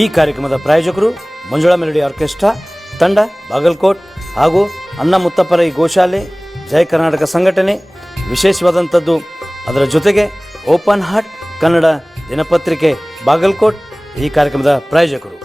ಈ ಕಾರ್ಯಕ್ರಮದ ಪ್ರಾಯೋಜಕರು ಮಂಜುಳಾ ಮೆಲೋಡಿ ಆರ್ಕೆಸ್ಟ್ರಾ ತಂಡ ಬಾಗಲಕೋಟ್ ಹಾಗೂ ಅನ್ನ ಮುತ್ತಪ್ಪರೈ ಗೋಶಾಲೆ ಜಯ ಕರ್ನಾಟಕ ಸಂಘಟನೆ. ವಿಶೇಷವಾದಂಥದ್ದು ಅದರ ಜೊತೆಗೆ ಓಪನ್ ಹಾರ್ಟ್ ಕನ್ನಡ ದಿನಪತ್ರಿಕೆ ಬಾಗಲಕೋಟ್ ಈ ಕಾರ್ಯಕ್ರಮದ ಪ್ರಾಯೋಜಕರು.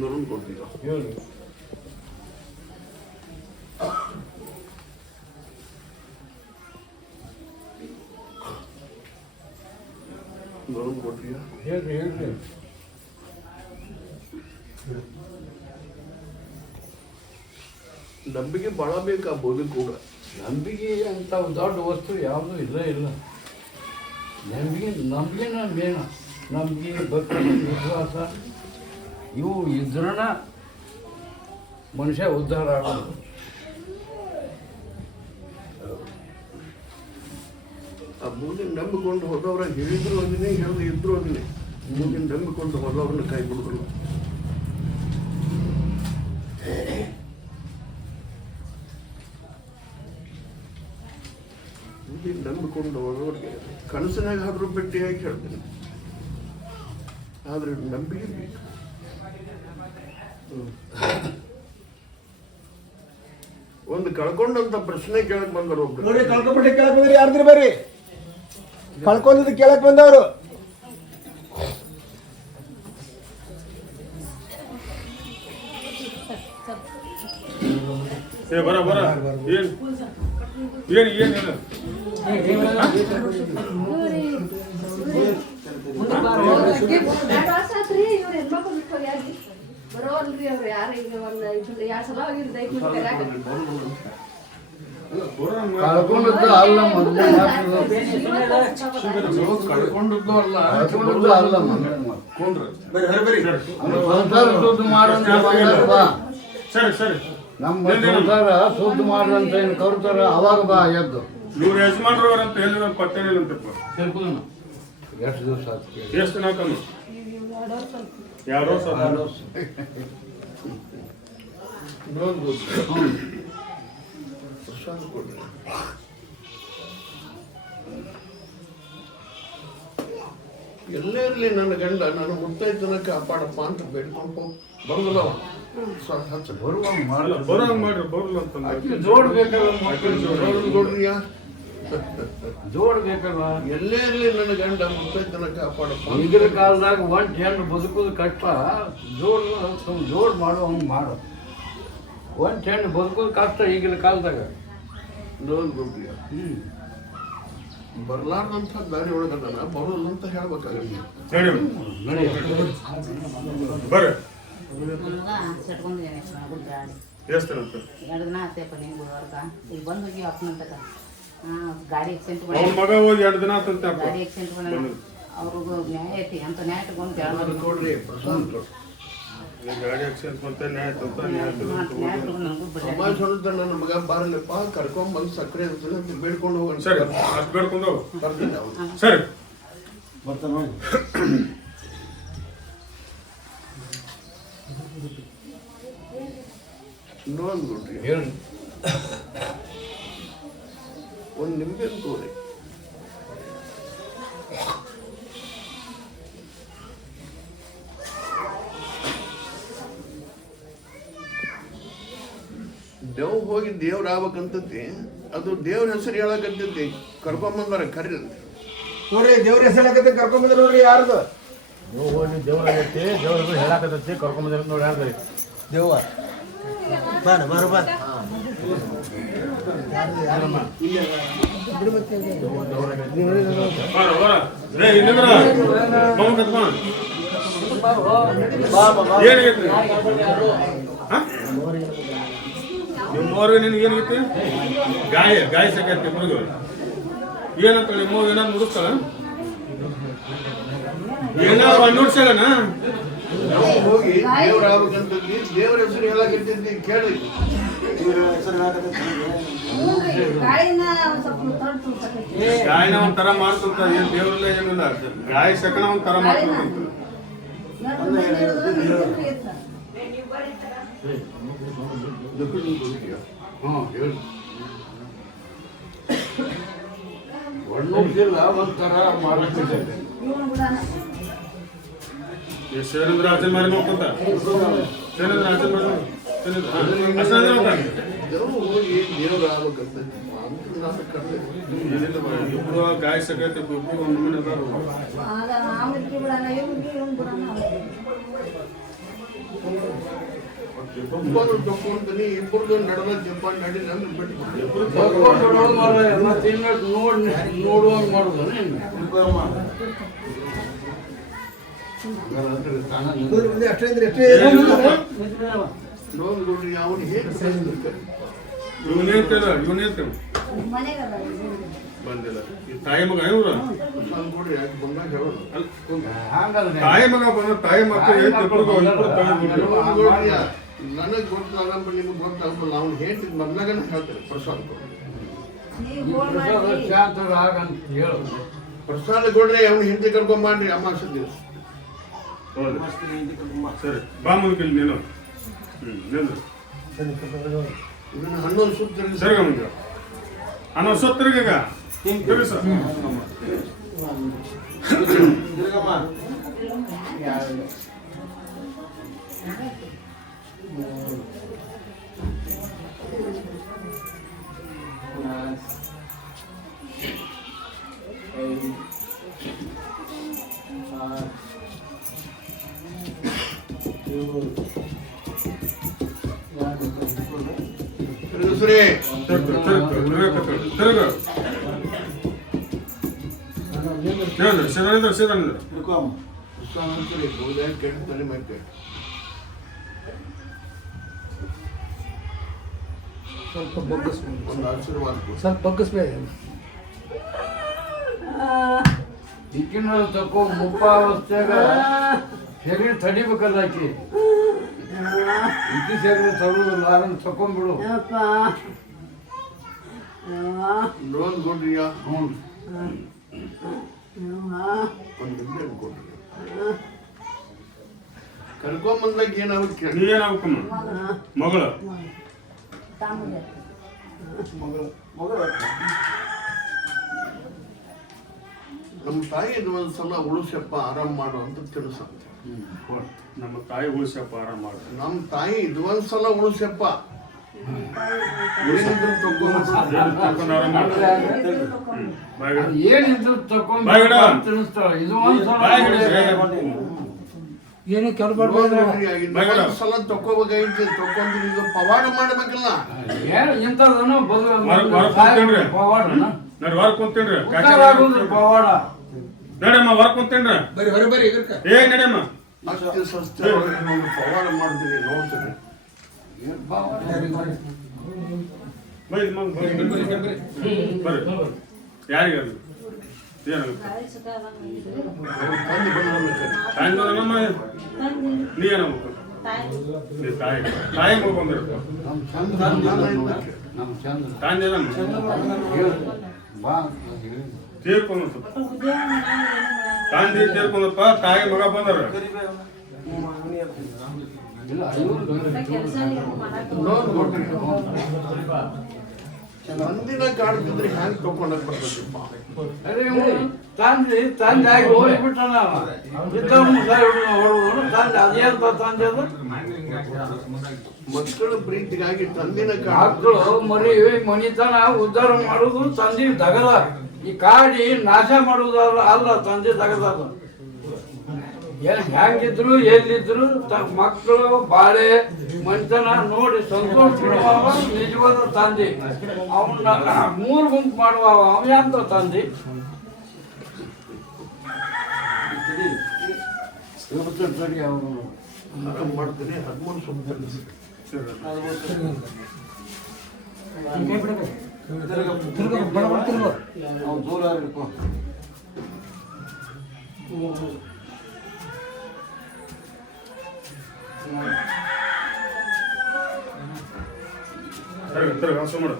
ನೋಡೋಣ ಕೊಡ್ತೀರಾ ಹೇಳಿ. ನೋಡೋಣ ಕೊಡ್ತೀರಾ ಹೇಳ್ರಿ ಹೇಳ್ರಿ. ನಂಬಿಕೆ ಭಾಳ ಬೇಕಾಗ್ಬೋದು ಕೂಡ. ನಂಬಿಕೆ ಅಂತ ದೊಡ್ಡ ವಸ್ತು ಯಾವುದೂ ಇಲ್ಲ. ನಂಬಿಕೆನ ಮೇನ. ನಂಬಿಕೆ, ಭಕ್ತಿ, ವಿಶ್ವಾಸ ಇವು ಇದ್ರನ ಮನುಷ್ಯ ಉದ್ಧಾರ ಆಗೋದು. ಆ ಮೂಗಿನ ನಂಬಿಕೊಂಡು ಹೋದವ್ರ ಹೇಳಿದ್ರು ಒಂದಿನೇ, ಹೇಳದೆ ಇದ್ರು ಒಂದಿನೇ. ಮೂಗಿನ ನಂಬಿಕೊಂಡು ಹೋದವ್ರನ್ನ ಕೈ ಬಿಡುದಿಲ್ಲ. ಮೂಗಿನ ನಂಬಿಕೊಂಡು ಹೋದವ್ರಿಗೆ ಕನಸಿನಾಗ ಆದ್ರೂ ಭೇಟಿಯಾಗಿ ಹೇಳ್ತೀನಿ. ಆದರೆ ನಂಬಿಕೆ ಬೇಕು. ಒಂದು ಕಳ್ಕೊಂಡಂತ ಪ್ರಶ್ನೆ ಕೇಳಕ್ ಬಂದರು ಒಬ್ರು. ನೋಡಿ ಕಳ್ಕೊಂಡ್ಬಿಟ್ಟು ಕೇಳಕ್ ಬಂದ್ರಿ ಯಾರ್ದ್ರಿ ಬರ್ರಿ ಕಳ್ಕೊಂಡಿದ್ದು ಕೇಳಕ್ ಬಂದವರು. ಬರ ಬರ ಏನ್ ಏನ್ ಏನಿಲ್ಲ ಬರೋಲ್ರಿ ಅವ್ರು ಯಾರು ಈಗ ಒಂದು 2 ಸಲ ಹೋಗಿರ್ದೆ ಕಳ್ಕೊಂಡದ್ದು ಅಲ್ಲ ಮೊದಲೇ ಕಳ್ಕೊಂಡದ್ದು ಅಲ್ಲ, ಕಳ್ಕೊಂಡದ್ದು ಅಲ್ಲ ಸಂಸಾರ ಶುದ್ಧ ಮಾಡೋಂತ ಸರಿ ಸರಿ ನಮ್ಮ ಸಂಸಾರ ಶುದ್ಧ ಮಾಡ್ರಂತ ಏನು ಕರ್ತಾರ ಅವಾಗ ಬಾ ಎದ್ದು. ಇವ್ರು ಯಜಮಾನ್ರವ್ರ ಅಂತ ಹೇಳಿದ ಪತ್ತೆ ಅಂತಪ್ಪ. ಎಷ್ಟು ದಿವಸ ಆಯ್ತು? ಎಷ್ಟು ದಿನ ಆತನು? 2 ವರ್ಷ ಪ್ರಸಾದ ಕೊಡ್ರಿ. ಎಲ್ಲೇ ಇರಲಿ ನನ್ನ ಗಂಡ ನಾನು ಮುತ್ತೈತನ ಕಾಪಾಡಪ್ಪ ಅಂತ ಬೇಡ್ಕೊಂಡು ಬರುದಿಲ್ಲ ಅವ. ಬರುವಂಗ ಅಲ್ಲ ಮಾಡಲ್ಲ ಬರೋಂಗ್ ಮಾಡ್ರಿ ಬರಲ್ಲ ಅಂತ ಜೋಡ್ ಬೇಕಲ್ಲ ನೋಡ್ರಿಯ ಜೋಡ್ ಬೇಕಲ್ಲ. ಎಲ್ಲೇ ಇರಲಿ ನನ್ನ ಗಂಡ ಮುತ್ತೈತನ ಕಾಪಾಡಪ್ಪ. ಈಗಿನ ಕಾಲದಾಗ ಒಂದ್ ಹೆಣ್ಣು ಬದುಕೋದು ಕಷ್ಟ. ಜೋಡ್ ಮಾಡೋ ಹಂಗೆ ಮಾಡು. ಒಂದ್ ಹೆಣ್ಣು ಬದುಕೋದು ಕಷ್ಟ ಈಗಿನ ಕಾಲದಾಗ. ನೋಡ್ಬಿಡ್ರಿಯ ಬರ್ಲಾರ್ದಂಥ ದಾರಿ ಒಳಗದ ಬರೋಲ್ಲ ಅಂತ ಹೇಳ್ಬೇಕಾಗಲ್ಲ. ಬರ್ರಿ ಸೆಟ್ಕೊಂಡಿದ್ದೇನೆ ಗುಡ್ಡಾಡಿ ಎಷ್ಟು ಅಂತ 2 ದಿನ ಆತೇಪ ನೀವು ಹೊರಗ ಈಗ ಬಂದು ಹೋಗಿ ಅಪ್ಪನಂತಕ ಗಾಡಿ ಆಕ್ಸಿಡೆಂಟ್ ಅವ್ನ ಮಾಡಿ ಮಗ ಹೋಗಿ 2 ದಿನ ಆತಂತ ಗಾಡಿ ಆಕ್ಸಿಡೆಂಟ್ ಮಾಡಿ ಅವ್ರಿಗೂ ನ್ಯಾಯ ಐತಿ ಅಂತ ನ್ಯಾಯ ತಗೊಂಡು ನೋಡ್ರಿ ಪ್ರಶಾಂತ್ ಗಾಡಿ ಆಕ್ಸಿಡೆಂಟ್ ಅಂತ ನ್ಯಾಯ ತಂತ ನ್ಯಾಯ ಸಮಾಜ ಹೊರತ ನನ್ನ ಮಗ ಬಾರಲ್ಲಪ್ಪ ಕರ್ಕೊಂಡ್ ಬಂದು ಸಕ್ಕರೆ ಇರ್ತದೆ ಅಂತ ಬೇಡ್ಕೊಂಡು ಹೋಗೋಣ. ಸರಿ ಅಷ್ಟು ಬೇಡ್ಕೊಂಡು ಹೋಗು. ಬರ್ತೀನಿ ಅವ್ನು. ಸರಿ ಬರ್ತಾನ ನೋಡ್ಬಿಡ್ರಿ ಒಂದು ನಿಂಬೆ ತೋರಿ. ದೇವ್ ಹೋಗಿ ದೇವ್ರ ಆಗ್ಬೇಕಂತತಿ, ಅದು ದೇವ್ರ ಹೆಸರು ಹೇಳಕಂತತಿ. ಕರ್ಕೊಂಬಂದಾರ ಕರೀರಿ ನೋಡ್ರಿ ದೇವ್ರ ಹೆಸರು ಕರ್ಕೊಂಡ್ ಬಂದ್ರ ನೋಡ್ರಿ ಯಾರ್ದು ದೇವ್ರ ಐತಿ ದೇವ್ರ ಹೇಳಾಕತ್ತೈತಿ ಕರ್ಕೊಂಬಂದಿರ ನೋಡಿ ಹೇಳ್ರಿ ದೇವ ಬಾರ ಬಾರ ಬಾರ ನಿಮ್ಮವ್ರಿಗೆ ನಿನ್ಗೆ ಏನಾಗೈತಿ? ಗಾಯ ಸಾಕೈತಿ ಮಗು ಏನಂತ ನಿಮ್ಮ ಏನಾದ್ರು ನುಡಿಸ್ತಾಳ ಏನಾದ್ರು ಅನ್ನುಡ್ಸಲ್ಲನ ಹೋಗಿ ದೇವ್ರ ಆಗ್ಬೇಕಂತತಿ. ದೇವ್ರ ಹೆಸರು ಹೇಳಕಂತತಿ ಕೇಳಿ. ಗಾಯನ ಒಂಥರ ಮಾಡ್ತಂತ ಏನ್ ದೇವ್ರಲ್ಲ ಏನಿಲ್ಲ ಗಾಯ ಸಕನ ಒಂಥರ ಮಾಡ್ತಂತ ಒಣ್ಣುಗಿಲ್ಲ ಒಂಥರ ಮಾಡ್ತಿದ್ದೆ. ಶೇರೇಂದ್ರ ಆಚರಣೆ ಮಾಡಿ ನೋಡ್ಕೊಂತ ಶೇರೇಂದ್ರ ಆಚರಣೆ ಮಾಡಿ ದೇವ್ರು ಹೋಗಿ ದೇವ್ರ ಆಗ್ಬೇಕಂತತಿ ಅಂತ ನಾನು ಕರ್ದೆ. ಇಬ್ರು ಗಾಯ ಸಕೈತಿ ಇಬ್ರು ಒಂದು ಮನೆ ಅದಾರು ತಪ್ಪು ಅಂತೀನಿ. ಇಬ್ಬರದು ನಡೆದ ಜಪ್ಪ ನಡಿ ಅಂದ್ರೆ ಬಿಟ್ಟು ನೋಡುವಂಗ ಮಾಡುದು ಅಷ್ಟೇ ಅಷ್ಟೇ ನೋಡ್ರಿ ಅವನು ಹೇಗೆ ಇವನೇಂತ ಬಂದಿಲ್ಲ ಈ ತಾಯಿ ಮಗ ಇವ್ರು ನೋಡ್ರಿ ಯಾಕೆ ಬಂದಾಗ ಹೇಳೋಣ. ತಾಯಿ ಮಗ ಬಂದ ತಾಯಿ ಮಕ್ಕಳು ನನಗೆ ಗೊತ್ತಾಗಲ್ಲ ನಿಮ್ಗೆ ಗೊತ್ತಾಗಲ್ಲ. ಅವ್ನು ಹೇಳ್ತಿದ್ ಮೊದ್ಲಾಗನ ಹೇಳ್ತಾರೆ ಪ್ರಸಾದ್ ಆಗಂತ ಹೇಳು. ಪ್ರಸಾದ ಕೊಡ್ರಿ ಅವ್ನು ಹಿಂದೆ ಕರ್ಕೊಂಬಂದ್ರಿ ಅಮಾವಾಸ್ಯೆ ದಿವಸ. ಸರಿ ಬಾ ಮುಂದಿಲ್ಲ ನೀನು ಇದನ್ನ 11 ಸುತ್ತ ಸರಿ ಮುಂದೆ ಅನ್ನೋ ಸತ್ತರಿಗ ತಿರುಗಿಸ್ರಿ. ವಿಶ್ವಾಮಿತ್ರಿ ಗೋದಾಗ ಕೆಟ್ಟ ತಲೆ ಮತ್ತೆ ಸ್ವಲ್ಪ ಬಗ್ಗಿಸ್ಬೇಕು, ಒಂದು ಆಶೀರ್ವಾದ ಕೊಡು. ಸ್ವಲ್ಪ ಬಗ್ಗಿಸ್ಬೇಕು. ದಿಕ್ಕಿನ ತಕ್ಕೋ ಮುಪ್ಪಾವಸ್ಥೆಗ ಶರೀರ ತಡಿಬೇಕಲ್ಲ ಆಕಿ ಇಕ್ಕಿ ಶರೀರ ತರುವುದಿಲ್ಲ ಅದನ್ನು ತಕೊಂಡ್ಬಿಡು. ಲೋನ್ ಕೊಡ್ರಿಯಾ? ಹ್ಞೂ ಒಂದು ನಿಂಬೆ ಕೊಡ್ರಿ. ಕರ್ಕೊಂಬಂದಾಗ ಏನಾದ್ರು ಕೇಳಿ. ನೀವೇನಾಗ್ಬೇಕಮ್ಮ ಮಗಳು ನಮ್ಮ ತಾಯಿ ಒಂದು ಸಲ ಉಳಿಸಪ್ಪ ಆರಾಮ್ ಮಾಡು ಅಂತ ತಿಳಿಸ. ನಮ್ಮ ತಾಯಿ ಉಳಿಸಪ್ಪ ಆರಾಮ ಮಾಡಿ. ನಮ್ಮ ತಾಯಿ ಇದು ಒಂದ್ಸಲ ಉಳಿಸಪ್ಪ ಏನಿದ್ರು ತಗೊಂಡು ಆರಾಮ ಮಾಡಿ. ಏನಿದ್ರು ತಕೊಂಡ್ ತಿಳಿಸ್ತಾಳೆ. ಇದು ಏನು ಕೆಲಸ ಮಾಡ್ಬೋದು. ಸಲ ತಕೋಬೇಕಾಗಿತ್ತು, ತಕೊಂಡ್ರೆ ಇದು ಪವಾಡ ಮಾಡ್ಬೇಕಲ್ಲ. ಏನು ಇಂಥದನ್ನು ಹೊರ ಕುಂತೇನ್ರಿ ಪವಾಡ ನಡಮ್ಮ ಹೊರ ಕುಂತೇನ್ರಿ ಬರೀ ಹೊರ ಬರೀ ಇದಕ್ಕೆ ಏ ನಡಮ್ಮ ಅಷ್ಟೇ ಸಸ್ತೆ ಒಂದು ಪವಾಡ ಮಾಡ್ತೀನಿ ನೋಡ್ತೀನಿ. ಬರ್ರಿ ಬರ್ರಿ ಯಾರಿಗೆ ಏನಾಗುತ್ತೆ ತಂದು ತಾಯಿನಮ್ಮ ನೀ ಏನಾಗ್ಬೇಕು ನೀ ತಾಯಿ ತಾಯಿ ಹೋಗ್ಬಂದಿರ್ತ ನಮ್ಮ ಚಂದ ತಾಯಿ ಬಾ ತೀರ್ಕೊಂಡು ತಾಂದಿ ತೀರ್ಕೊಂಡಪ್ಪ ತಾಯಿ ಮಗ ಬಂದಾರ. ಮಂದಿನ ಕಾಡ್ತಿದ್ರೆ ಹ್ಯಾಂಗ್ ತಕೊಂಡಾಗ ಬರ್ತದಪ್ಪ. ತಂದೆ ತಂದಾಗಿ ಹೋಗ್ಬಿಟ್ಟಾನ ಹೊಡೆದ್ರು ತಂದೆ ಅದೇಂತ ತಂದೆ ಅದು ಮಕ್ಕಳ ಪ್ರೀತಿಗಾಗಿ ತಂದಿನ ಮಕ್ಕಳು ಮರಿ ಮನಿತನ ಉದ್ಧಾರ ಮಾಡುದು ತಂದೆ ದಗದ. ಈ ಕಾಡಿ ನಾಶ ಮಾಡುವುದಲ್ಲ ಅಲ್ಲ ತಂದೆ ದಗದ. ಹೆಂಗಿದ್ರು ಎಲ್ಲಿದ್ರು ಮಕ್ಕಳು ಬಾಳೆ ಮನಿತನ ನೋಡಿ ಸಂತೋಷ ಬಿಡುವ ನಿಜವಾದ ತಂದೆ. ಅವನ್ನ 3 ಗುಂಪು ಮಾಡುವ ಅವ ಅಂತ ತಂದೆ. ಆರಾಮ್ ಮಾಡ್ತೀನಿ. 13 ಸುಮ್ಮನೆ ದೂರ ಇರ್ಬೇಕು. ಹಸು ಮಾಡ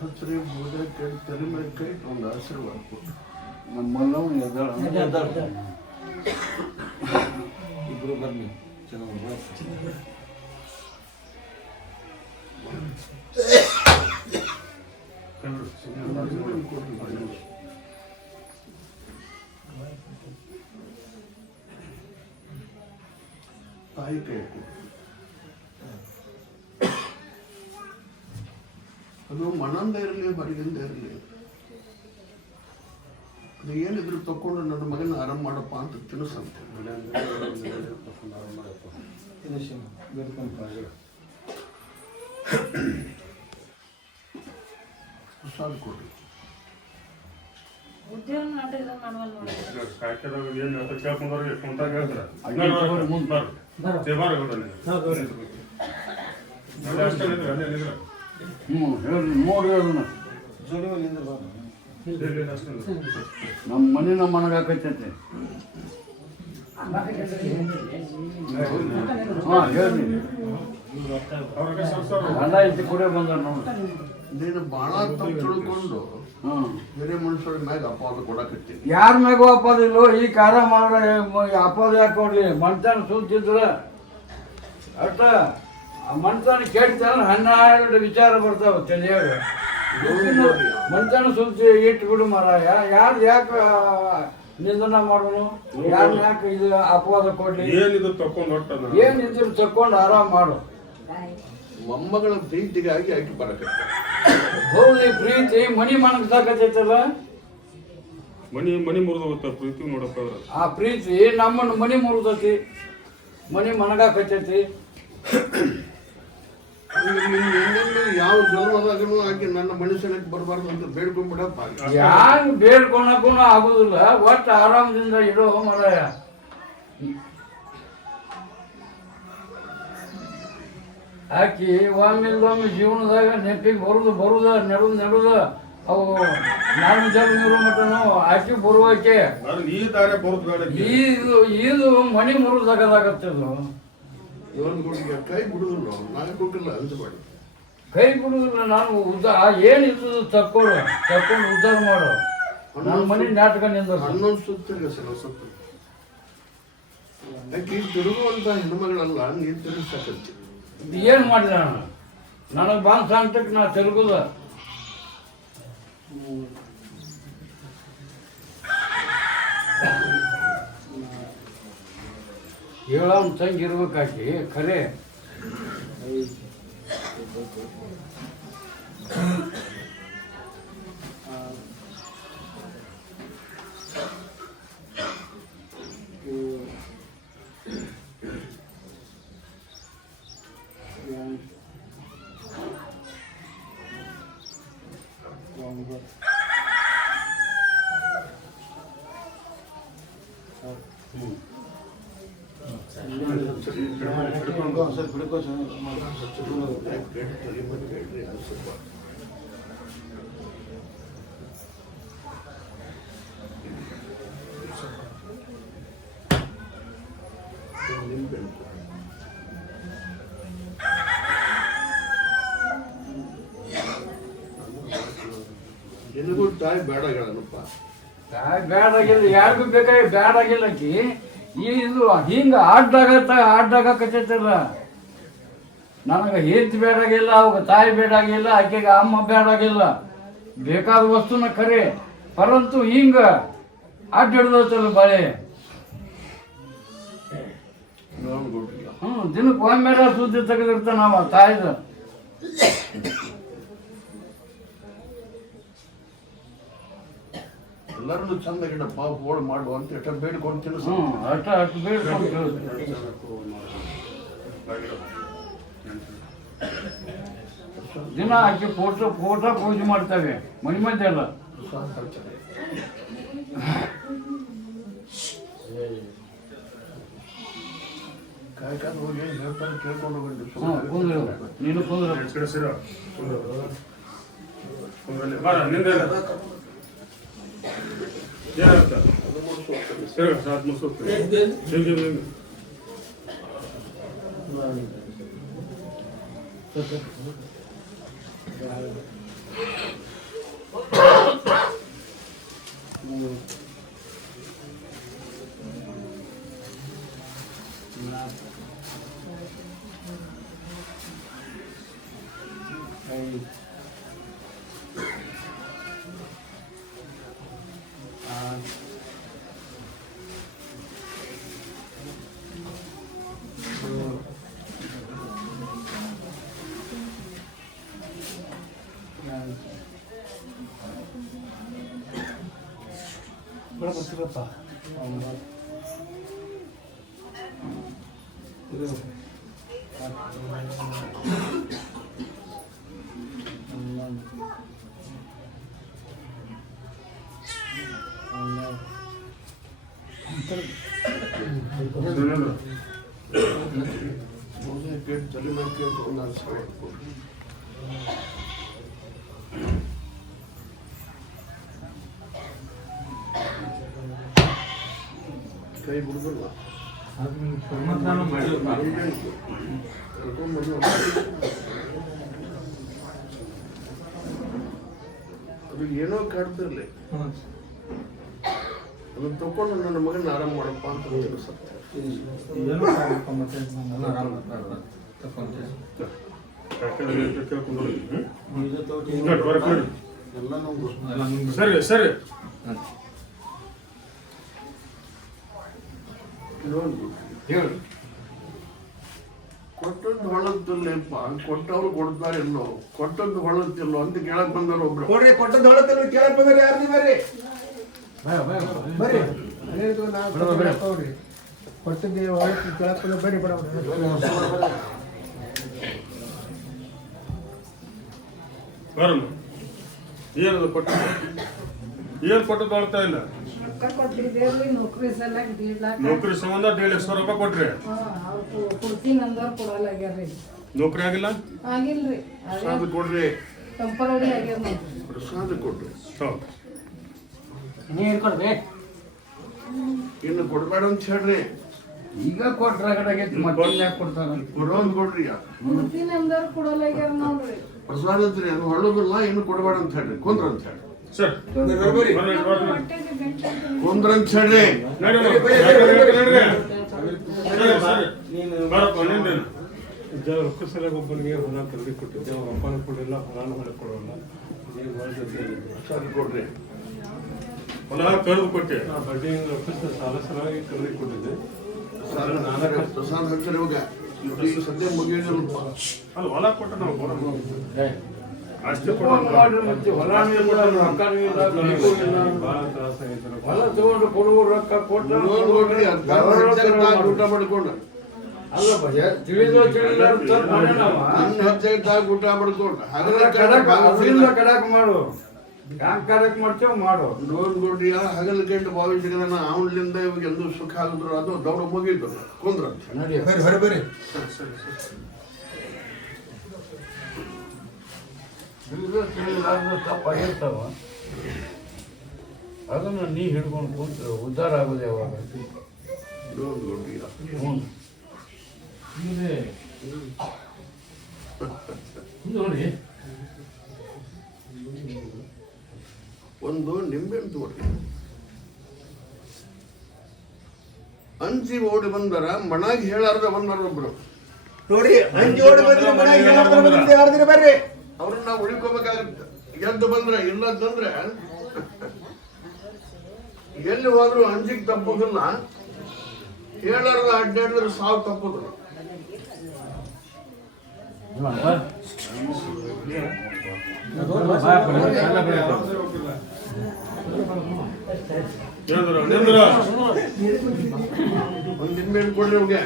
ಹಚ್ಚರಿ ಬೋಧ ತಲೆ ಮೇಲೆ ಕೈ ಒಂದು ಆಶೀರ್ವಾದ ಕೊಟ್ಟು ನಮ್ಮಲ್ಲ ಇಬ್ರು ಬರಲಿ ತಾಯಿ ಕೈ ಅದು ಮನಂದ ಇರಲಿ ಹೊರಗಿಂದ ಇರಲಿ, ಅದು ಏನಿದ್ರು ತಕೊಂಡು ನನ್ನ ಮಗನ ಆರಾಮ್ ಮಾಡಪ್ಪ ಅಂತ ತಿಳಿಸಂತೆ. ಪ್ರಸಾದ ಕೊಡ್ರಿ. ನೋಡ್ರಿ ಅದನ್ನ ನಮ್ಮ ಮನೆ ನಮ್ಮ ಮನಗಾಕೈತೈತೆ. ಹಾಂ ಹೇಳಿ ಅವ್ರಿಗೆ ಸಂಸಾರ ಗಂಡ ಇದ್ದು ಕೂಡ ಬಂದ ನೋಡಿ. ನೀನು ಭಾಳ ತಪ್ಪು ತಿಳ್ಕೊಂಡು ಹ್ಞೂ ಹಿರಿಯ ಮನುಷ್ಯರ ಮ್ಯಾಗ ಅಪವಾದ ಕೊಡಕತ್ತೀನಿ. ಯಾರ ಮ್ಯಾಗೂ ಅಪ್ಪದಿಲ್ಲೋ ಈ ಕಾರ ಮಾಡ್ರೆ ಅಪ್ಪದ ಯಾಕೆ ಕೊಡ್ಲಿ ಮಣ್ತನ ಸುದ್ದಿದ್ರೆ ಅಷ್ಟ ಮಣ್ತನ ಕೇಳ್ತಾನೆ 12 ವಿಚಾರ ಬರ್ತಾವ ತಲೆಯಾಗ. ಮಣ್ತನ ಸುದ್ದಿ ಇಟ್ಟು ಬಿಡು ಮಾರಾಯ. ಯಾರು ಯಾಕೆ ನಿಂದನ ಮಾಡೋನು, ಯಾರು ಯಾಕೆ ಇದು ಅಪವಾದ ಕೊಡ್ಲಿ? ಏನಿದು ತಕೊಂಡ್ ಹೊಟ್ಟದ ಏನಿದ್ರು ತಕೊಂಡು ಆರಾಮ್ ಮಾಡು. ಮೊಮ್ಮಗಳ ಪ್ರೀತಿಗಾಗಿ ಆಕೆ ಬರಕತ್ತ. ಹೌದು, ಪ್ರೀತಿ ಮನಿ ಮನಗ್ಸಾಕತ್ತೈತಲ್ಲ. ಮನಿ ಮುರಿದು ಹೋಗುತ್ತ ಪ್ರೀತಿ ನೋಡಪ್ಪ ಅವ್ರ. ಆ ಪ್ರೀತಿ ನಮ್ಮನ್ನು ಮನಿ ಮುರಿದೈತಿ, ಮನಿ ಮನಗಾಕತ್ತೈತಿ. ಯಾವ ಜನ್ಮದಾಗನು ಆಕೆ ನನ್ನ ಮನುಷ್ಯನಕ್ಕೆ ಬರಬಾರ್ದು ಅಂತ ಬೇಡ್ಕೊಂಡ್ಬಿಡಪ್ಪ. ಯಾರು ಬೇಡ್ಕೊಳಕ್ಕೂ ಆಗುದಿಲ್ಲ. ಒಟ್ಟು ಆರಾಮದಿಂದ ಇಡೋ ಮಾರಾಯ. ಆಕಿ ಒಮ್ಮಿಂದೊಮ್ಮೆ ಜೀವನದಾಗ ನೆಪಿಗೆ ಬರುದ ನೆಡುದ ಅವು ನಾನು ಜನ್ಮ ಮಟನು ಆಕಿ ಬರುವಾಕೆ ಈ ದಾರೆ ಬರುದ್ ಬೇಡ. ಇದು ಮನಿ ಮುರಿದಾಗದಾಗತ್ತದು. ಇವನ್ ಗುಡಿಗೆ ಕೈ ಬಿಡುದಿಲ್ಲ, ನಾನು ಕೊಟ್ಟಿಲ್ಲ ಅನ್ಸಬೇಡಿ. ಕೈ ಬಿಡುದಿಲ್ಲ. ನಾನು ಏನಿತ್ತು ತಕ್ಕೊಂಡು ಉದ್ಧಾರ ಮಾಡು. ನನ್ನ ಮನೆ ನಾಟಕ ನಿಂದ 11 ಸುತ್ತಿಗೆ ಸತ್ತು ಆಕೆ ತಿರುಗುವಂತ ಹೆಣ್ಮಗಳಲ್ಲ, ನೀನು ತಿರುಗಿಸಕತ್ತಿ. ಏನ್ ಮಾಡಿದ ನನಗೆ ಬಂದ್ ಸಾಂತಕ್ಕೆ ನಾ ತಿರುಗುದ. ಹೇಳೋನ್ ತಂಗಿ ಇರ್ಬೇಕಾಕಿ ಖರೆ. ನಿನಗೂ ತಾಯಿ ಬೇಡಗಳನ್ನಪ್ಪ. ಬ್ಯಾಡಾಗಿಲ್ಲ, ಯಾರಿಗೂ ಬೇಕಾಗಿ ಬ್ಯಾಡಾಗಿಲ್ಲ. ಆಕಿ ಇದು ಹಿಂಗ ಆಡ್ಡಾಗತ್ತೈತಲ್ಲ. ನನಗೆ ಹೆಂಡತಿ ಬೇಡಾಗಿಲ್ಲ, ಅವಾಗ ತಾಯಿ ಬೇಡಾಗಿಲ್ಲ, ಆಕೆಗೆ ಅಮ್ಮ ಬೇಡಾಗಿಲ್ಲ. ಬೇಕಾದ ವಸ್ತುನ ಖರೆ, ಪರಂತು ಹಿಂಗ ಅಡ್ಡಿಡ್ದೈತಲ್ಲ ಬಾಳೆ. ದಿನಕ್ಕೆ ಒಮ್ಮೆರ ಸುದ್ದಿ ತೆಗೆದಿರ್ತಾನ ಅವ ತಾಯಿದ. ಎಲ್ಲರನ್ನು ಚಂದ ಗಿಡಪ್ಪ ಹೋಳು ಮಾಡುವ ಅಂತ ಎಷ್ಟ ಬೇಡ್ಕೊಂತೀನಿ. ಅಷ್ಟು ಬೇಡ್ಕೊಂಡು ದಿನ ಆಕೆ ಫೋಟೋ ಪೂಜೆ ಮಾಡ್ತೇವೆ ಮನೆ ಮಧ್ಯೆ ಎಲ್ಲ. ಕಾಯ್ಕಾದ ಹೋಗಿ ಹೇಳ್ತಾರೆ ಕೇಳ್ಕೊಂಡು ಬಂದು ಕುಂದ್ರು, ನೀನು ಕುಂದ್ರು. ಬರ ನಿಂದ ಏನಾಗ್ತ ಸಾತ್ ಮುಗಿಸೋಗ್ತದೆ. ತಲೆ ಮೇಲೆ ಕೇಳ್ಕೊಂಡು ನಾನು ಕೈ ಬಿಡುದಿಲ್ಲ ಕರ್ಕೊಂಡ್ಬಂದು ಅದು ಏನೋ ಕಾಡ್ತಿರ್ಲಿ ಅದನ್ನ ತಕೊಂಡು ನನ್ನ ಮಗನ ಆರಾಮ ಮಾಡಪ್ಪ ಅಂತ ಹೇಳಿದ್ರು ಸತ್ಯ. ಸರಿ ಸರಿ ಹೇಳಿ ಕೊಟ್ಟದ್ದು ಹೊಳತ್ತಿಲ್ಲಪ್ಪ, ಕೊಟ್ಟವ್ರು ಕೊಡ್ತಾರೆ ಎಲ್ಲೋ, ಕೊಟ್ಟದ್ದು ಹೊಳತ್ತಿಲ್ಲೋ ಅಂತ ಕೇಳಕ್ ಬಂದಾರ ಒಬ್ರು. ಕೊಡ್ರಿ ಕೊಟ್ಟದ್ದು ಹೊಳತ್ತಲ್ಲ ಕೇಳಕ್ ಬಂದ್ರಿ ಯಾರ್ದಿ ಬರ್ರಿ ಬರ್ರಿ ಹೇಳಿದ್ವು ನಾವು ಕೊಡ್ರಿ ಕೊಟ್ಟದ್ದು ಹೊಳತ್ತು ಕೇಳಕ್ ಬಂದ ಬರ್ರಿ ಬಡ ಬರಲ್ಲ ಏನದು ಕೊಟ್ಟ ಏನು ಕೊಟ್ಟದ್ದು ಅಳ್ತಾ ಇಲ್ಲ. ರೊಕ್ಕ ಕೊಟ್ಟಿದ್ದೇವ್ರಿ ನೌಕರಿ ಸಲುವಾಗಿ 1.5 ಲಕ್ಷ. ನೌಕರಿ ಸಂಬಂಧ 1.5 ಲಕ್ಷ ರೂಪಾಯಿ ಕೊಟ್ರಿ. ಅವ್ರು ಕೊಡ್ತೀನಿ ಅಂದವ್ರು ಕೊಡಲ್ಲಾಗ್ಯಾರ್ರಿ. ನೌಕರಿ ಆಗಿಲ್ಲ ಆಗಿಲ್ರಿ, ಪ್ರಸಾದ ಕೊಡ್ರಿ, ಟೆಂಪರರಿ ಆಗ್ಯಾರ ನೋಡ್ರಿ. ಪ್ರಸಾದ ಕೊಡ್ರಿ. ಹೌದು ನೀರು ಕೊಡ್ರಿ. ಇನ್ನು ಕೊಡ್ಬೇಡ ಅಂತ ಹೇಳ್ರಿ. ಈಗ ಕೊಟ್ರ ಕಡೆಗೈತಿ ಮತ್ತೆ ಯಾಕೆ ಕೊಡ್ತಾರ? ಕೊಡೋದು ಕೊಡ್ರಿ. ಕೊಡ್ತೀನಿ ಅಂದವ್ರು ಕೊಡಲ್ಲಾಗ್ಯಾರ ನೋಡ್ರಿ. ಪ್ರಸಾದ ಅಂತ್ರಿ ಅದು ಹೊಳ್ಳೋದಿಲ್ಲ, ಇನ್ನು ಕೊಡ್ಬೇಡ ಅಂತ ಹೇಳ್ರಿ. ಕುಂದ್ರ ಅಂತ ಹೇಳ್ರಿ. ಸರ್ ಹೊಟ್ಟೆಗೆ ಬೆಂಕಿ ಅಂತ ಕುಂದ್ರ ಅಂತ ಹೇಳ್ರಿ. ರೊಕ್ಕ ಸಲ ಒಬ್ಬನಿಗೆ ಹೊಲ ಕರೆದಿ ಕೊಟ್ಟಿದ್ದೆ, ಅವ್ರ ಅಪ್ಪನ ಕೊಡಲಿಲ್ಲ, ಹೊಲಾನ ಹೊಲ ಕೊಡೋಲ್ಲ. ನೀವು ಪ್ರಸಾದ ಕೊಡ್ರಿ. ಹೊಲ ಕರೆದು ಕೊಟ್ಟೆ. ಬಡ್ಡಿ ರೊಕ್ಕ ಸಾಲ ಸಲುವಾಗಿ ಕರೆದಿ ಕೊಟ್ಟಿದ್ದೆ. ಪ್ರಸಾದ ಹಚ್ಚಿರಿ ಇವಾಗ. ಈಗ ಸದ್ಯ ಮುಗಿಯೋದಿಲ್ಲಪ್ಪ. ಅಲ್ಲಿ ಹೊಲ ಕೊಟ್ಟು ನಾವು ಕೊಡೋದು ಅಷ್ಟೇ ಫೋನ್ ಮಾಡ್ರಿ ಮತ್ತೆ ಹೊಲಾನೂ ಇಲ್ಲ, ರೊಕ್ಕನೂ ಇಲ್ಲ, ಬೆಳಕು ಇಲ್ಲ. ಭಾಳ ತ್ರಾಸ ಆಗೈತೆ. ಹೊಲ ತಗೊಂಡು ಕೊಡುವ ರೊಕ್ಕ ಕೊಟ್ಟು ನೋಡ್ರಿ ಊಟ ಮಾಡ್ಕೊಂಡ ಅಲ್ಲಪ್ಪ ತಿಳಿದೋ ತಿಳಿದಾರ ತಪ್ಪು ಮಾಡ್ಯಾನವ. ಇನ್ನು 15 ಊಟ ಮಾಡ್ಕೊಂಡ ಅದರಿಂದ ಕಡಕ್ ಮಾಡು, ಹ್ಯಾಂಗ್ ಕಡಕ್ ಮಾಡ್ತೇವ್ ಮಾಡು. ನೋಡ್ಬಿಡ್ರಿಯ ಹಗಲ್ ಗಂಟು ಭಾವಿಸಿದ ಅವನಿಂದ ಇವಾಗ ಎಂದು ಸುಖ ಆಗಿದ್ರು ಅದು ದೌಡ ಮುಗಿದ್ರು. ಕುಂದ್ರ ನಡಿ ಬರ್ರಿ ಬರ್ರಿ ಬರ್ರಿ ತಿಳಿದೋ ತಿಳಿದಾರ್ದು ತಪ್ಪು ಆಗಿರ್ತಾವ. ಅದನ್ನ ನೀ ಹಿಡ್ಕೊಂಡು ಕೂತು ಉದ್ಧಾರ ಆಗೋದು ಯಾವಾಗ? ನೋಡ್ಬಿಡ್ರಿಯ ನೋಡಿ ಒಂದು ನಿಂಬೆಹಣ್ಣು ತಗೊಳ್ರಿ. ಅಂಚಿ ಓಡಿ ಬಂದರ ಮಣಾಗಿ ಹೇಳಾರ್ದ ಬಂದಾರ ಒಬ್ರು. ನೋಡ್ರಿ ಅಂಜಿ ಓಡಿ ಬಂದ್ರೆ ಮನೆಗೆ ಯಾರ್ದಿರಿ ಬರ್ರಿ ಅವ್ರನ್ನ ನಾವು ಉಳಿಕೋಬೇಕಾಗತ್ತೆ. ಎದ್ದು ಬಂದ್ರೆ ಇಲ್ಲದಂದ್ರೆ ಎಲ್ಲಿ ಹೋದ್ರು ಅಂಜಿಗೆ ತಪ್ಪೋದಿಲ್ಲ, ಹೇಳಾರ್ದ ಅಡ್ಡಾಡಿದ್ರೆ ಸಾವು ತಪ್ಪೋದಿಲ್ಲ. ಒಂದು ನಿಂಬೆಹಣ್ಣು ಕೊಡ್ರಿ ಅವ್ಗೆ.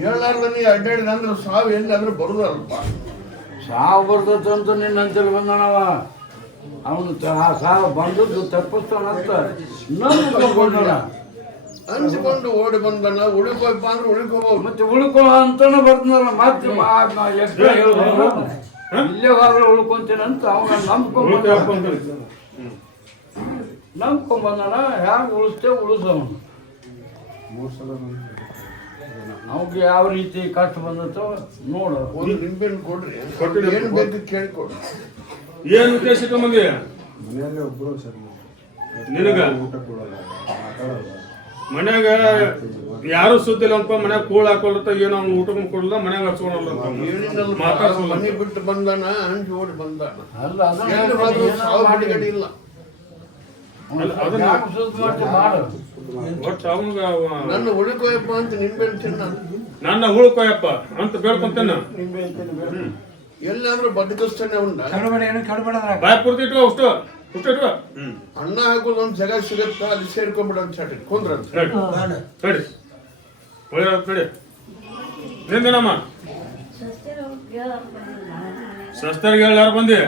ಹೇಳಾರ್ದ ನೀ ಅಡ್ಡಾಡಿದ ಅಂದ್ರೆ ಸಾವು ಎಲ್ಲಾದ್ರೂ ಬರುದಲ್ಪ. ಸಾವು ಬರ್ತದಂತ ನಿನ್ನ ಅಂತೇಳಿ ಬಂದನವ. ಅವನು ಸಾವು ಬಂದದ್ದು ತಪ್ಪಿಸ್ತಾನಂತ ನಂಬ್ಕೊಂಡ ಅನ್ಸಿಕೊಂಡು ಓಡಿ ಬಂದನ. ಉಳಿಕೋಯಪ್ಪ ಅಂದ್ರೆ ಉಳಿಕೋಬಹುದು. ಮತ್ತೆ ಉಳ್ಕೊ ಅಂತಾನೆ ಬರ್ತಾನಲ್ಲ. ಮತ್ತೆ ಇಲ್ಲೇ ಹೋದ್ರೆ ಉಳ್ಕೊಂತೀನಂತ ಅವನ ನಂಬ್ಕೊಂಡ್ ಬಂದನ. ಹ್ಯಾಂಗ ಉಳಿಸ್ತೇ ಉಳಿಸವನು. ಅವ್ಗೆ ಯಾವ ರೀತಿ ಕಷ್ಟ ಬಂದತ್ತೋ ನೋಡು. ಒಂದು ನಿಂಬೆಹಣ್ಣು ಕೊಡ್ರಿ. ಏನು ಬೇಕು ಕೇಳಿಕೊಡ್ರಿ. ಏನು ಉದ್ದೇಶ ಮಂದಿ ಮನೆಯಲ್ಲೇ ಒಬ್ಬರು ಸರ್ ನಿನಗ ಮನ್ಯಾಗ ಯಾರು ಸುದ್ದಿಲ್ಲ ಅಂತ ಮನ್ಯಾಗ ಕೂಳ್ ಹಾಕೊಳ್ತ ಏನೋ ಅವ್ನು ಊಟಕ್ಕೆ ಕೊಡಲ್ಲ, ಮನ್ಯಾಗ ಹಚ್ಕೊಳಲ್ಲ ಏನಿಲ್ಲ, ಮನೆ ಬಿಟ್ಟು ಬಂದಾನ, ಅಂಜಿ ಓಡಿ ಬಂದಾನ. ಅಲ್ಲ ಎಲ್ಲಿ ಹೋದ್ರು ಸಾವು ಬಿಡುಗಡೆ ಇಲ್ಲ. ಮಾಡು. ಒಟ್ಟು ಅವಂಗ ನನ್ನ ಉಳಿಕೋಯಪ್ಪ ಅಂತ ನಿಂಬೆಹಣ್ಣು ತಿನ್ನ. ನನ್ನ ಉಳ್ಕೊಯಪ್ಪ ಅಂತ ಬೇಡ್ಕೊಂತೇನ. ಎಲ್ಲಾದ್ರೂ ಬದುಕಿಸ್ತಾನೆ ಅವನ್ನ. ಬಾಯ್ ಪೂರ್ತಿ ಇಟ್ಕೋ, ಅಷ್ಟು ಇಟ್ಕೋ. ಅನ್ನ ಹಾಕೋದು ಒಂದ್ ಜಾಗ ಸಿಗತ್ತ, ಅಲ್ಲಿ ಸೇರ್ಕೊಂಡ್ಬಿಡ ಅಂತ ಹೇಳಿ ಕುಂದ್ರ ಅಂತ. ನಡಿ ನಡಿ ನಿಂದೇನಮ್ಮ ಶಸ್ತ್ರಿಗೆ ಯಾರು ಬಂದಿ?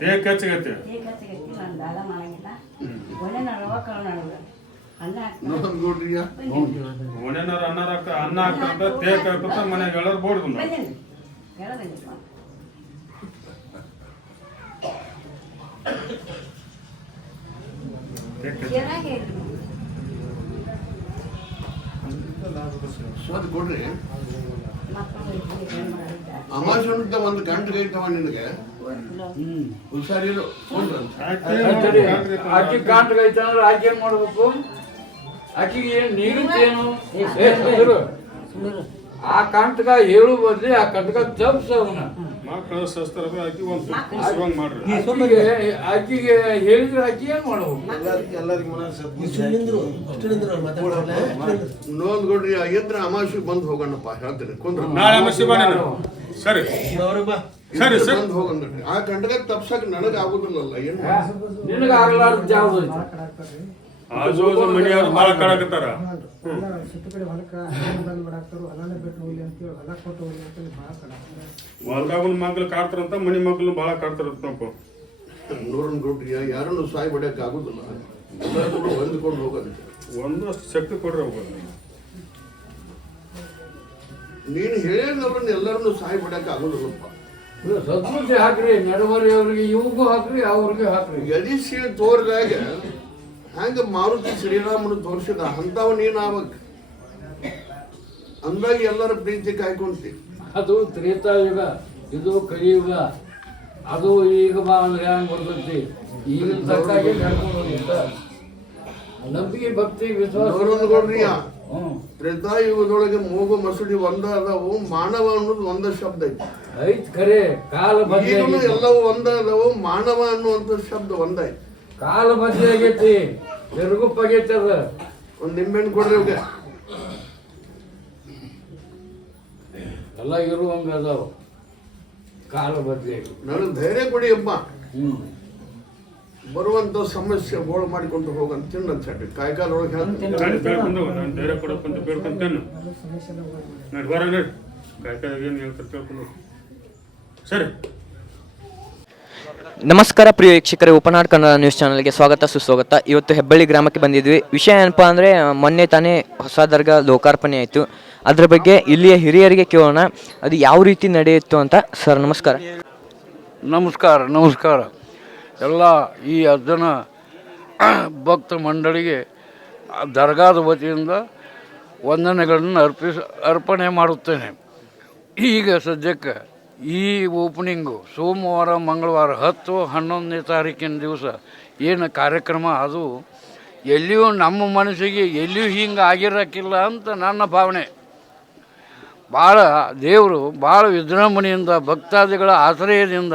ದೇಹ ಹೆಚ್ಚಗೈತಿ. ನೋಡ್ರಿಯ ಒಣೆನಾರ ಅನ್ನ ಹಾಕ್ತಾರಂತ ದೇಹ ಹಾಕಂತ ಮನೆಗೆ ಎಲ್ಲರೂ ಬೋರ್ಡ್ ಬಂದ. ಒಂದು ಕೊಡ್ರಿ. ಅಮಾಶಂತ ಒಂದು ಗಂಟೆ ಐತವ ನಿನಗೆ ಹುಷಾರಿರು ಆಕಿ ಕಾಂಟ್ಗೆ ಐತೆ ಅಂದ್ರೆ ಆಕೆ ಏನ್ ಮಾಡ್ಬೇಕು? ಆಕಿಗೆ ಏನ್ ನೀರುತ್ತೇನು? ಆ ಕಂಟಕ ಹೇಳು ಬದ್ಲಿ ಆ ಕಂಟಕ ತಪ್ಸ ಅವನ ಮಕ್ಕಳು ಸಸ್ತಾರ ಹಾಕಿ ಒಂದು ಸುರಂಗ್ ಮಾಡ್ರಿ. ಆಕಿಗೆ ಹೇಳಿದ್ರೆ ಆಕಿ ಏನ್ ಮಾಡ್ಬೇಕು? ನೋಂದ್ ಕೊಡ್ರಿ. ಎದ್ರ ಅಮಾಶಿಗೆ ಬಂದು ಹೋಗೋಣಪ್ಪ ಹೇಳ್ತೀನಿ. ಕುಂದ್ರ ನಾಳೆ ಅಮಾವಾಸ್ಯೆ ಬಾ ನೀನು. ಸರಿ ಸರಿ ಸರಿ ಬಂದು ಹೋಗಂದ್ರಿ. ಆ ಗಂಟೆಗೆ ತಪ್ಸಕ್ ನನಗೆ ಆಗುದಿಲ್ಲಲ್ಲ. ಏನ್ ನಿನಗೆ ಆಗ್ಲಾರ್ದ ಯಾವ್ದು ಆಜು ಮನೆಯವ್ರು ಭಾಳ ಕಾಡಕತ್ತಾರ. ಹೊಲ್ದಾಗ ಮಕ್ಳು ಕಾಡ್ತಾರಂತ, ಮನಿ ಮಕ್ಳು ಭಾಳ ಕಾಡ್ತಾರಂತ. ನೋಡೋಣ ಕೊಡ್ರಿ. ಯಾರನ್ನು ಸಾಯ್ ಬಡಿಯಕ್ ಆಗುದಿಲ್ಲ. ಎಲ್ಲರೂ ಹೊಂದ್ಕೊಂಡು ಹೋಗಂತೆ. ಒಂದಷ್ಟು ಶಕ್ತಿ ಕೊಡ್ರಿ ಹೋಗೋದು. ನೀನು ಹೇಳಿದವ್ರನ್ನ ಎಲ್ಲರನ್ನು ಸಾಯ್ ಬಡಿಯಕ್ ಆಗುದಿಲ್ಲಪ್ಪ. ಸದ್ಬುದ್ಧಿ ಹಾಕ್ರಿ. ನಡವರಿ ಅವ್ರಿಗೆ ಇವ್ರಿಗೂ ಹಾಕ್ರಿ, ಅವ್ರಿಗೆ ಹಾಕ್ರಿ. ಎದಿಸಿ ತೋರ್ದಾಗ ಹಂಗ ಮಾರುತಿ ಶ್ರೀರಾಮನು ತೋರಿಸಿದ ಅಂಥವ್ ನೀನು ಆಗ್ಬೇಕು. ಅಂದಾಗ ಎಲ್ಲರ ಪ್ರೀತಿ ಕಾಯ್ಕೊಂತಿ. ಅದು ತ್ರೇತಾಯುಗ, ಇದು ಕಲಿಯುಗ. ಅದು ಈಗ ಬಾ ಅಂದ್ರೆ ಹೆಂಗ್ ಬರ್ತೈತಿ? ಈಗ ತಕ್ಕಾಗಿ ನಡ್ಕೊಂಡು ಹೋಗಿತ್ತ ನಂಬಿಕೆ, ಭಕ್ತಿ, ವಿಶ್ವಾಸ. ತ್ರೇತಾಯುಗದೊಳಗೆ ಮೂಗು ಮಸೂಡಿ ಒಂದ ಅದಾವು. ಮಾನವ ಅನ್ನೋದು ಒಂದ ಶಬ್ದ ಐತಿ. ಐತ್ ಖರೆ. ಕಾಲ ಈಗಲೂ ಎಲ್ಲವೂ ಒಂದ ಅದಾವು. ಮಾನವ ಅನ್ನುವಂಥ ಶಬ್ದ ಒಂದಾಯ್ತು. ಕಾಲ ಬದ್ಲಿ ಆಗೈತಿ. ಬೆರಗುಪ್ಪಾಗೈತಿ. ಅದ ಒಂದ್ ನಿಂಬೆಹಣ್ಣು ಕೊಡ್ರಿ ಅವ್ಗೆ. ಎಲ್ಲ ಇರುವಂಗ ಅದಾವ. ಕಾಲ ಬದ್ಲಿ ನನಗೆ ಧೈರ್ಯ ಕೊಡಿ ಅಪ್ಪ. ಬರುವಂತ ಸಮಸ್ಯೆ ಗೋಳು ಮಾಡಿಕೊಂಡು ಹೋಗಂತ ತಿನ್ನಂತ ಹೇಳಿ ಕಾಯ್ಕಾಲೊಳಗೆ ಬೇಡ್ಕೊಂಡು ನಾನು ಧೈರ್ಯ ಕೊಡಕ್ಕಂತ ಬೇಡ್ಕೊಂತೇನು. ನಡಿ ಬರ ನಡಿ. ಕಾಯ್ಕಾಲ ಏನು ಹೇಳ್ತಾರೆ ಕೇಳ್ಕೊಂಡು. ಸರಿ. ನಮಸ್ಕಾರ ಪ್ರಿಯ ವೀಕ್ಷಕರೇ, ಉಪನಾಡ್ ಕನ್ನಡ ನ್ಯೂಸ್ ಚಾನಲ್ಗೆ ಸ್ವಾಗತ ಸುಸ್ವಾಗತ. ಇವತ್ತು ಹೆಬ್ಬಳ್ಳಿ ಗ್ರಾಮಕ್ಕೆ ಬಂದಿದ್ವಿ. ವಿಷಯ ಏನಪ್ಪ ಅಂದರೆ, ಮೊನ್ನೆ ತಾನೇ ಹೊಸ ದರ್ಗಾ ಲೋಕಾರ್ಪಣೆ ಆಯಿತು. ಅದ್ರ ಬಗ್ಗೆ ಇಲ್ಲಿಯ ಹಿರಿಯರಿಗೆ ಕೇಳೋಣ, ಅದು ಯಾವ ರೀತಿ ನಡೆಯಿತು ಅಂತ. ಸರ್ ನಮಸ್ಕಾರ. ನಮಸ್ಕಾರ. ನಮಸ್ಕಾರ. ಎಲ್ಲ ಈ ಅಜ್ಜನ ಭಕ್ತ ಮಂಡಳಿಗೆ ದರ್ಗಾದ ವತಿಯಿಂದ ವಂದನೆಗಳನ್ನು ಅರ್ಪಣೆ ಮಾಡುತ್ತೇನೆ. ಈಗ ಸದ್ಯಕ್ಕೆ ಈ ಓಪನಿಂಗು ಸೋಮವಾರ, ಮಂಗಳವಾರ 10, 11ನೇ ತಾರೀಕಿನ ದಿವಸ ಏನು ಕಾರ್ಯಕ್ರಮ, ಅದು ಎಲ್ಲಿಯೂ ನಮ್ಮ ಮನಸ್ಸಿಗೆ ಎಲ್ಲಿಯೂ ಹಿಂಗೆ ಆಗಿರೋಕ್ಕಿಲ್ಲ ಅಂತ ನನ್ನ ಭಾವನೆ. ಭಾಳ ದೇವರು ಭಾಳ ವಿಜೃಂಭಣೆಯಿಂದ, ಭಕ್ತಾದಿಗಳ ಆಶ್ರಯದಿಂದ,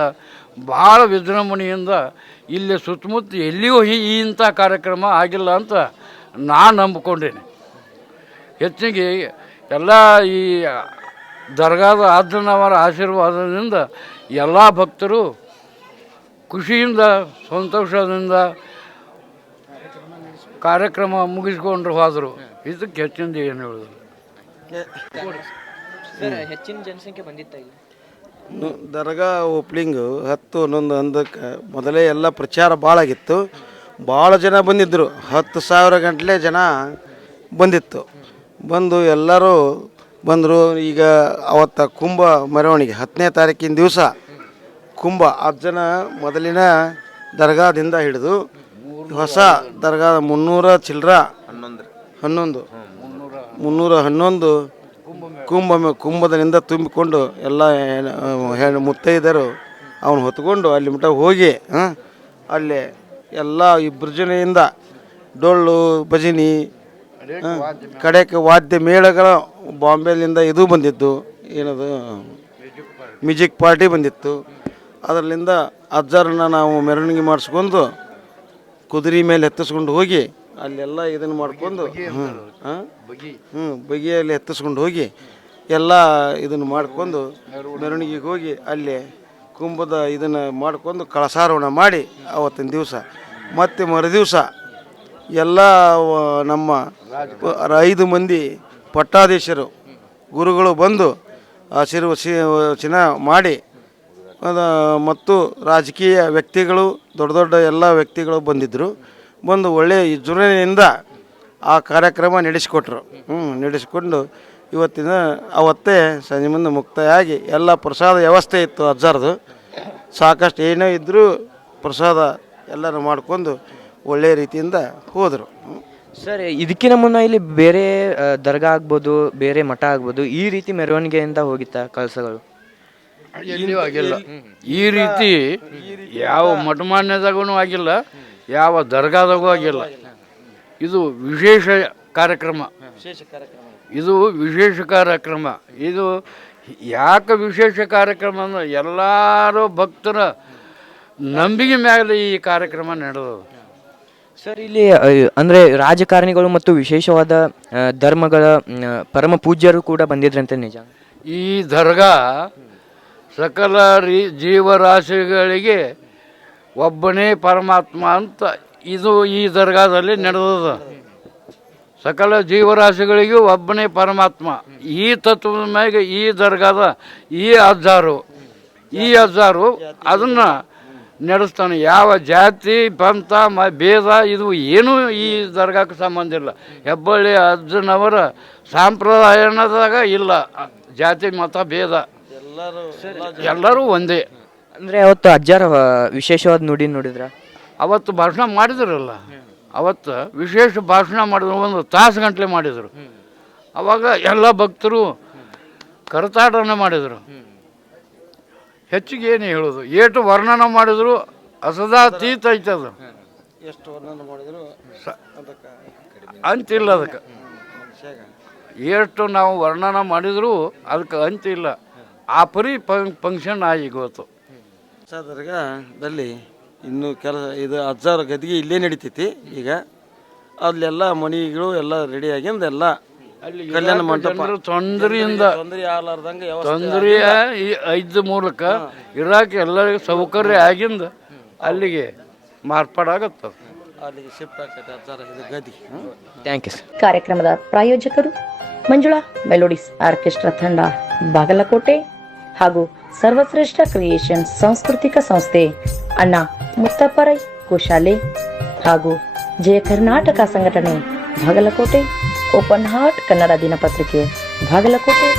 ಭಾಳ ವಿಜೃಂಭಣೆಯಿಂದ ಇಲ್ಲಿ ಸುತ್ತಮುತ್ತ ಎಲ್ಲಿಯೂ ಇಂಥ ಕಾರ್ಯಕ್ರಮ ಆಗಿಲ್ಲ ಅಂತ ನಾನು ನಂಬಿಕೊಂಡೇನೆ. ಹೆಚ್ಚಿಗೆ ಎಲ್ಲ ಈ ದರ್ಗಾದ ಅಜ್ಜನವರ ಆಶೀರ್ವಾದದಿಂದ ಎಲ್ಲ ಭಕ್ತರು ಖುಷಿಯಿಂದ, ಸಂತೋಷದಿಂದ ಕಾರ್ಯಕ್ರಮ ಮುಗಿಸ್ಕೊಂಡು ಹೋದರು. ಇದಕ್ಕೆ ಹೆಚ್ಚಿಂದ ಏನು ಹೇಳೋದು? ಹೆಚ್ಚಿನ ಜನಸಂಖ್ಯೆ ಬಂದಿತ್ತ ಇಲ್ಲಿ? ದರ್ಗಾ ಓಪ್ನಿಂಗು 10, 11 ಅಂದಕ್ಕೆ ಮೊದಲೇ ಎಲ್ಲ ಪ್ರಚಾರ ಭಾಳ ಆಗಿತ್ತು. ಭಾಳ ಜನ ಬಂದಿದ್ದರು. 10,000 ಗಂಟಲೆ ಜನ ಬಂದಿತ್ತು. ಬಂದು ಎಲ್ಲರೂ ಬಂದರು. ಈಗ ಅವತ್ತು ಕುಂಭ ಮೆರವಣಿಗೆ 10ನೇ ತಾರೀಕಿನ ದಿವಸ ಕುಂಭ ಅಜ್ಜನ ಮೊದಲಿನ ದರ್ಗಾದಿಂದ ಹಿಡಿದು ಹೊಸ ದರ್ಗಾ 311 ಕುಂಭದಿಂದ ತುಂಬಿಕೊಂಡು ಎಲ್ಲ ಹೆಣ್ಣು ಮುತ್ತೈದರು ಅವನು ಹೊತ್ಕೊಂಡು ಅಲ್ಲಿ ಮಟ್ಟ ಹೋಗಿ ಅಲ್ಲಿ ಎಲ್ಲ ವಿಜೃಂಭಣೆಯಿಂದ ಡೊಳ್ಳು ಭಜನಿ ಕಡೆಗೆ ವಾದ್ಯ ಮೇಳಗಳ ಬಾಂಬೆಲಿಂದ ಇದು ಬಂದಿತ್ತು, ಏನದು ಮ್ಯೂಸಿಕ್ ಪಾರ್ಟಿ ಬಂದಿತ್ತು. ಅದರಲ್ಲಿಂದ ಅಜ್ಜರನ್ನ ನಾವು ಮೆರವಣಿಗೆ ಮಾಡಿಸ್ಕೊಂಡು ಕುದುರೆ ಮೇಲೆ ಎತ್ತಿಸ್ಕೊಂಡು ಹೋಗಿ ಅಲ್ಲೆಲ್ಲ ಇದನ್ನು ಮಾಡ್ಕೊಂಡು ಬಗೆಯಲ್ಲಿ ಎತ್ತಿಸ್ಕೊಂಡು ಹೋಗಿ ಎಲ್ಲ ಇದನ್ನು ಮಾಡ್ಕೊಂಡು ಮೆರವಣಿಗೆಗೆ ಹೋಗಿ ಅಲ್ಲಿ ಕುಂಭದ ಇದನ್ನು ಮಾಡ್ಕೊಂಡು ಕಳಸಾರೋಹಣ ಮಾಡಿ ಆವತ್ತಿನ ದಿವಸ ಮತ್ತು ಮರುದಿವಸ ಎಲ್ಲ ನಮ್ಮ 5 ಮಂದಿ ಪಟ್ಟಾಧೀಶರು ಗುರುಗಳು ಬಂದು ಆಶೀರ್ವಚನ ಮಾಡಿ ಮತ್ತು ರಾಜಕೀಯ ವ್ಯಕ್ತಿಗಳು, ದೊಡ್ಡ ದೊಡ್ಡ ಎಲ್ಲ ವ್ಯಕ್ತಿಗಳು ಬಂದಿದ್ದರು. ಬಂದು ಒಳ್ಳೆಯ ವಿಜೃಂಭಣೆಯಿಂದ ಆ ಕಾರ್ಯಕ್ರಮ ನಡೆಸಿಕೊಟ್ರು. ನಡೆಸಿಕೊಂಡು ಇವತ್ತಿನ ಅವತ್ತೇ ಸಂಜೆ ಮುಂದೆ ಮುಕ್ತಾಯ ಆಗಿ ಎಲ್ಲ ಪ್ರಸಾದ ವ್ಯವಸ್ಥೆ ಇತ್ತು ಅಜ್ಜಾರದು. ಸಾಕಷ್ಟು ಏನೇ ಇದ್ದರೂ ಪ್ರಸಾದ ಎಲ್ಲರೂ ಮಾಡ್ಕೊಂಡು ಒಳ್ಳೆಯ ರೀತಿಯಿಂದ ಹೋದರು. ಸರ್ ಇದಕ್ಕಿಂತ ಮುನ್ನ ಇಲ್ಲಿ ಬೇರೆ ದರ್ಗಾ ಆಗ್ಬೋದು, ಬೇರೆ ಮಠ ಆಗ್ಬೋದು, ಈ ರೀತಿ ಮೆರವಣಿಗೆಯಿಂದ ಹೋಗಿತ್ತಾ ಕಳಸಗಳು? ಎಲ್ಲಿಯೂ ಆಗಿಲ್ಲ. ಈ ರೀತಿ ಯಾವ ಮಠಮಾನ್ಯದಾಗೂ ಆಗಿಲ್ಲ, ಯಾವ ದರ್ಗಾದಾಗೂ ಆಗಿಲ್ಲ. ಇದು ವಿಶೇಷ ಕಾರ್ಯಕ್ರಮ. ಇದು ವಿಶೇಷ ಕಾರ್ಯಕ್ರಮ. ಇದು ಯಾಕೆ ವಿಶೇಷ ಕಾರ್ಯಕ್ರಮ ಅಂದ್ರೆ ಎಲ್ಲರೂ ಭಕ್ತರ ನಂಬಿಕೆ ಮೇಲೆ ಈ ಕಾರ್ಯಕ್ರಮ ನಡೆದದು. ಸರ್ ಇಲ್ಲಿ ಅಂದರೆ ರಾಜಕಾರಣಿಗಳು ಮತ್ತು ವಿಶೇಷವಾದ ಧರ್ಮಗಳ ಪರಮ ಪೂಜ್ಯರು ಕೂಡ ಬಂದಿದ್ರಂತೆ, ನಿಜ? ಈ ದರ್ಗಾ ಸಕಲ ಜೀವರಾಶಿಗಳಿಗೆ ಒಬ್ಬನೇ ಪರಮಾತ್ಮ ಅಂತ ಇದು ಈ ದರ್ಗಾದಲ್ಲಿ ನಡೆದದ. ಸಕಲ ಜೀವರಾಶಿಗಳಿಗೂ ಒಬ್ಬನೇ ಪರಮಾತ್ಮ. ಈ ತತ್ವದ ಮ್ಯಾಗೆ ಈ ದರ್ಗಾದ ಈ ಅಜ್ಜಾರು ಅದನ್ನು ನಡೆಸ್ತಾನೆ. ಯಾವ ಜಾತಿ ಪಂಥ ಭೇದ ಇದು ಏನೂ ಈ ದರ್ಗಾಕ್ಕೆ ಸಂಬಂಧ ಇಲ್ಲ. ಹೆಬ್ಬಳ್ಳಿ ಅಜ್ಜನವರ ಸಂಪ್ರದಾಯದಾಗ ಇಲ್ಲ ಜಾತಿ ಮತ ಭೇದ, ಎಲ್ಲರೂ ಒಂದೇ. ಅಂದರೆ ಅವತ್ತು ಅಜ್ಜಾರ ವಿಶೇಷವಾದ ನುಡಿ ನೋಡಿದ್ರ? ಅವತ್ತು ಭಾಷಣ ಮಾಡಿದ್ರಲ್ಲ, ಅವತ್ತು ವಿಶೇಷ ಭಾಷಣ ಮಾಡಿದ್ರು, 1 ತಾಸು ಗಂಟಲೆ ಮಾಡಿದರು. ಅವಾಗ ಎಲ್ಲ ಭಕ್ತರು ಕರತಾಡನ ಮಾಡಿದರು. ಹೆಚ್ಚಿಗೆ ಏನು ಹೇಳೋದು, ಏಟು ವರ್ಣನ ಮಾಡಿದ್ರು ಅಸದಾತೀತ ಐತದು, ಎಷ್ಟು ವರ್ಣನೆ ಮಾಡಿದ್ರು ಅಂತಿಲ್ಲ ಅದಕ್ಕೆ. ಎಷ್ಟು ನಾವು ವರ್ಣನ ಮಾಡಿದ್ರು ಅದಕ್ಕೆ ಅಂತಿಲ್ಲ. ಆ ಪರಿ ಫಂಕ್ಷನ್ ಆಗಿ ಗೊತ್ತು. ದರ್ಗಾದಲ್ಲಿ ಇನ್ನು ಕೆಲಸ ಇದು ಅಜ್ಜಾರ ಗದಿಗೆ ಇಲ್ಲೇ ನಡೀತೈತಿ. ಈಗ ಅಲ್ಲೆಲ್ಲ ಮನೆಗಳು ಎಲ್ಲ ರೆಡಿ ಆಗಿಂದ ಎಲ್ಲ ಕಲ್ಯಾಣ ಮಂಟಪ ತೊಂದರೆಯಿಂದ ತೊಂದರೆ ಈ 5 ಮೂಲಕ ಇರಾಕ ಎಲ್ಲರಿಗೂ ಸೌಕರ್ಯ ಆಗಿಂದ ಅಲ್ಲಿಗೆ ಮಾರ್ಪಾಡಾಗತ್ತದ, ಅಲ್ಲಿಗೆ ಶಿಫ್ಟ್ ಆಗ್ತೈತೆ ಅಜ್ಜಾರ ಇದು ಗದಿ. Thank you sir. ಕಾರ್ಯಕ್ರಮದ ಪ್ರಾಯೋಜಕರು ಮಂಜುಳಾ ಮೆಲೋಡಿಸ್ ಆರ್ಕೆಸ್ಟ್ರಾ ತಂಡ ಬಾಗಲಕೋಟೆ ಹಾಗೂ ಸರ್ವಶ್ರೇಷ್ಠ ಕ್ರಿಯೇಷನ್ ಸಾಂಸ್ಕೃತಿಕ ಸಂಸ್ಥೆ ಅಣ್ಣ ಮುತ್ತಪ್ಪರೈ ಗೋಶಾಲೆ ಹಾಗೂ ಜಯ ಕರ್ನಾಟಕ ಸಂಘಟನೆ ಬಾಗಲಕೋಟೆ, ಓಪನ್ ಹಾರ್ಟ್ ಕನ್ನಡ ದಿನಪತ್ರಿಕೆ ಬಾಗಲಕೋಟೆ.